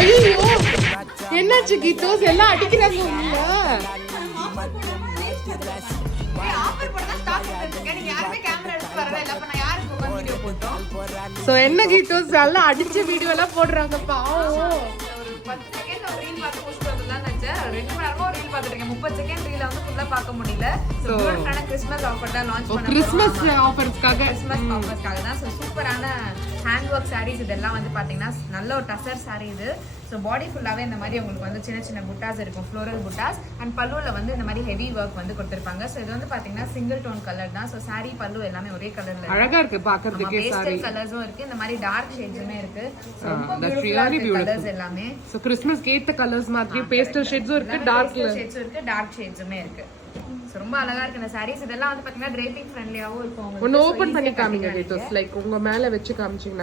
ஐயோ என்னாச்சு கீதோஸ் எல்லாம் அடிக்கிறாங்க உள்ள. சோ என்ன கீதோஸ் எல்லாம் அடிச்ச வீடியோ எல்லாம் போடுறாங்க பாவம். 10 செகண்ட் ஒரு ரீல் பார்த்து போஸ்ட் பண்ணலாம் நினைச்சேன். 2 மணி நேரமா ரீல் பார்த்துட்டேன். 30 செகண்ட் ரீல வந்து ஃபுல்லா பார்க்க முடியல. சோ பியூட்டிஃபுல்லான கிறிஸ்மஸ் ஆஃபர் தான் லான்ச் பண்ணாங்க. கிறிஸ்மஸ் ஆஃபர்ஸ்க்காக தான். சோ சூப்பரான ஹேண்ட் ஒர்க் சாரீஸ் இதெல்லாம் வந்து பாத்தீங்கன்னா நல்ல ஒரு டசர் சாரீ இது. ஸோ பாடி ஃபுல்லாகவே இந்த மாதிரி உங்களுக்கு வந்து சின்ன சின்ன புட்டாஸ் இருக்கும், ஃப்ளோரல் புட்டாஸ். அண்ட் பல்லுவில் வந்து இந்த மாதிரி ஹெவி ஒர்க் வந்து கொடுத்துருப்பாங்க. ஸோ இது வந்து பார்த்தீங்கன்னா சிங்கிள் டோன் கலர் தான். ஸோ சாரீ பல்லு எல்லாமே ஒரே கலர்ல அழகா இருக்கு பாக்குறதுக்கே. பேஸ்டல் கலர்ஸும் இருக்கு, இந்த மாதிரி டார்க் ஷேட்ஸுமே இருக்கு. ரொம்ப பியூட்டிஃபுல்லா கலர்ஸ் எல்லாமே. ஸோ கிறிஸ்மஸ்க்கு ஏத்த கலர்ஸ் மாதிரி பேஸ்டல் ஷேட்ஸும் இருக்கு, டார்க் ஷேட்ஸும் இருக்கு, டார்க் ஷேட்ஸுமே இருக்கு. ரொம்ப அழகா இருக்கு இந்த சாரீஸ். இதெல்லாம் வந்து பாத்தீங்கன்னா டிரேப்பிங் ஃப்ரெண்ட்லியாவும் இருக்கும். ஒன்னு ஓபன் பண்ணி காமிங்க கீதோஸ், லைக் உங்க மேல வெச்சு காமிச்சீங்கன்னா